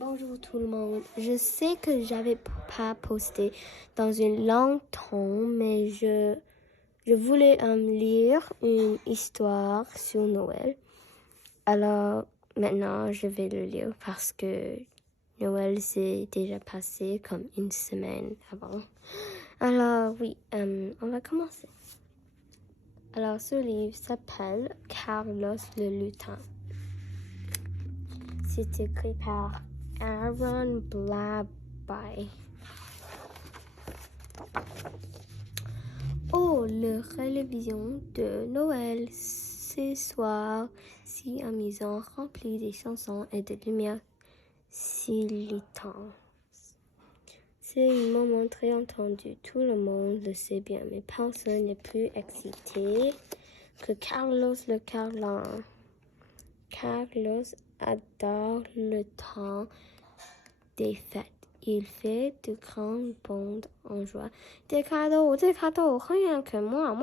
Bonjour tout le monde. Je sais que j'avais pas posté dans une longue temps, mais je voulais lire une histoire sur Noël. Alors maintenant, je vais le lire parce que Noël s'est déjà passé comme une semaine avant. Alors oui, on va commencer. Alors ce livre s'appelle Carlos le lutin. C'est écrit par Aaron Blabey. Oh, la télévision de Noël ce soir, si amusant, rempli de chansons et de lumière scintillantes. C'est un moment très entendu, tout le monde le sait bien, mais personne n'est plus excité que Carlos le Carlin. Carlos adore le temps des fêtes. Il fait de grandes bondes en joie. Des cadeaux, rien que moi.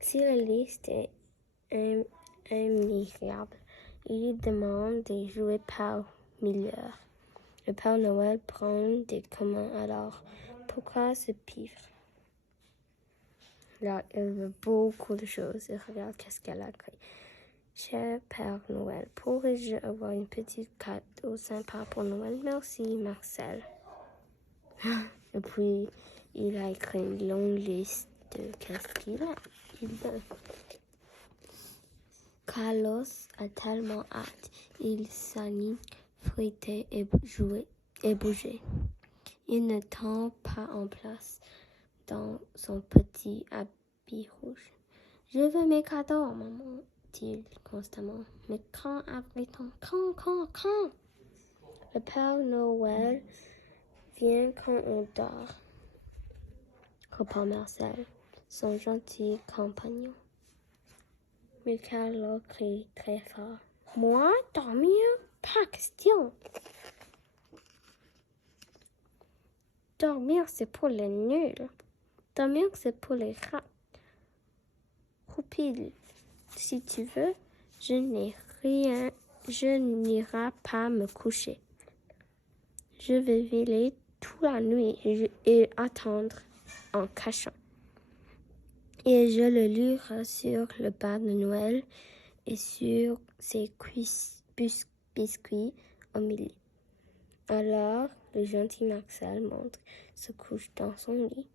Si la liste est admirable, il demande des jouets par milliards. Le Père Noël prend des commandes alors. Pourquoi ce pivre? Là, il veut beaucoup de choses et regarde qu'est-ce qu'elle a créé. Cher Père Noël, pourrais-je avoir une petite cadeau sympa pour Noël? Merci, Marcel. Et puis, il a écrit une longue liste de qu'est-ce qu'il a. Carlos a tellement hâte. Il s'anime, friter et bouger. Il ne tend pas en place dans son petit habit rouge. Je veux mes cadeaux, maman, dit-il constamment. Mais quand avril-t-on? Quand? Le Père Noël vient quand on dort, reprend Marcel, son gentil compagnon. Mais Carlos crie très fort. Moi, dormir? Pas question. Dormir, c'est pour les nuls. Dormir, c'est pour les rats. Roupille, si tu veux, je n'irai pas me coucher. Je vais veiller toute la nuit et attendre en cachant. Et je le lirai sur le bas de Noël et sur ses biscuits au milieu. Alors, le gentil Marcel montre se couche dans son lit,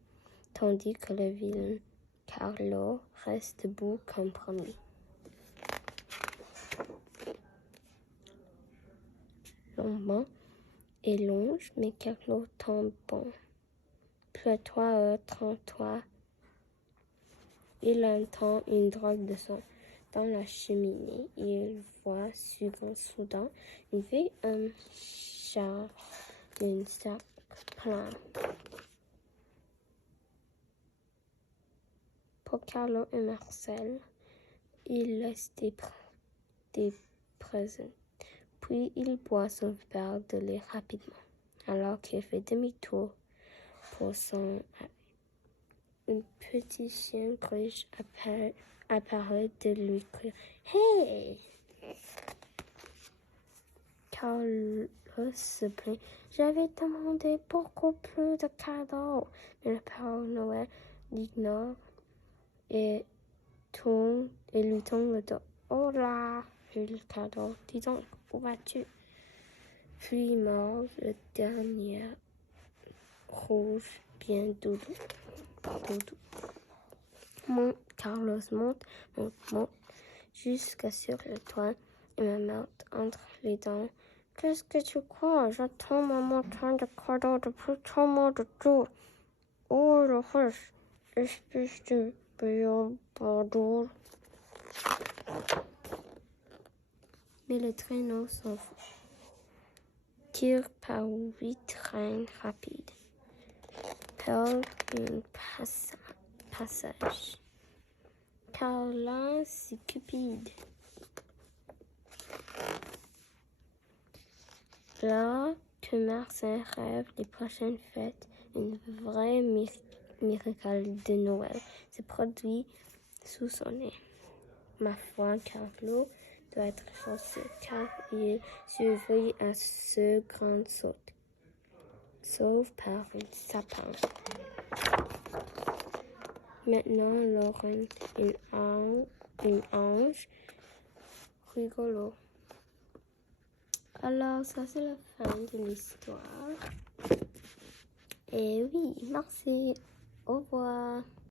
tandis que le vilain Carlo reste debout comme promis. Longuement et longe, mais Carlo tombe bon. Plus à 3h33, il entend une drôle de son dans la cheminée. Il voit soudain une vieille charge d'une sac plein. Pour Carlo et Marcel, il laisse des présents. Puis il boit son verre de lait rapidement, alors qu'il fait demi-tour pour son habit. Un petit chien gauche apparaît de lui crier « Hey !» Carlos se plaint. « J'avais demandé beaucoup plus de cadeaux. » Mais le Père Noël l'ignore et lui tourne le dos. « Oh là !» dit le cadeau. « Dis donc, où vas-tu ?» Puis il mange le dernier rouge bien doudou. Carlos monte jusqu'à sur le toit et me met entre les dents. Qu'est-ce que tu crois? J'attends ma montagne de cadeaux depuis tellement de jours. Oh, le rush, espèce de bordure. Mais le traîneau s'en fout. Tire par 8 trains rapides. Perd un passage. Car là, c'est Cupide. Là que Marcel rêve les prochaines fêtes, une vraie miracle de Noël se produit sous son nez. Ma foi, Carlo doit être chanceux car il survit à ce grand saut, sauf par un sapin. Maintenant, Lauren, une ange rigolo. Alors, ça c'est la fin de l'histoire. Et oui, merci. Au revoir.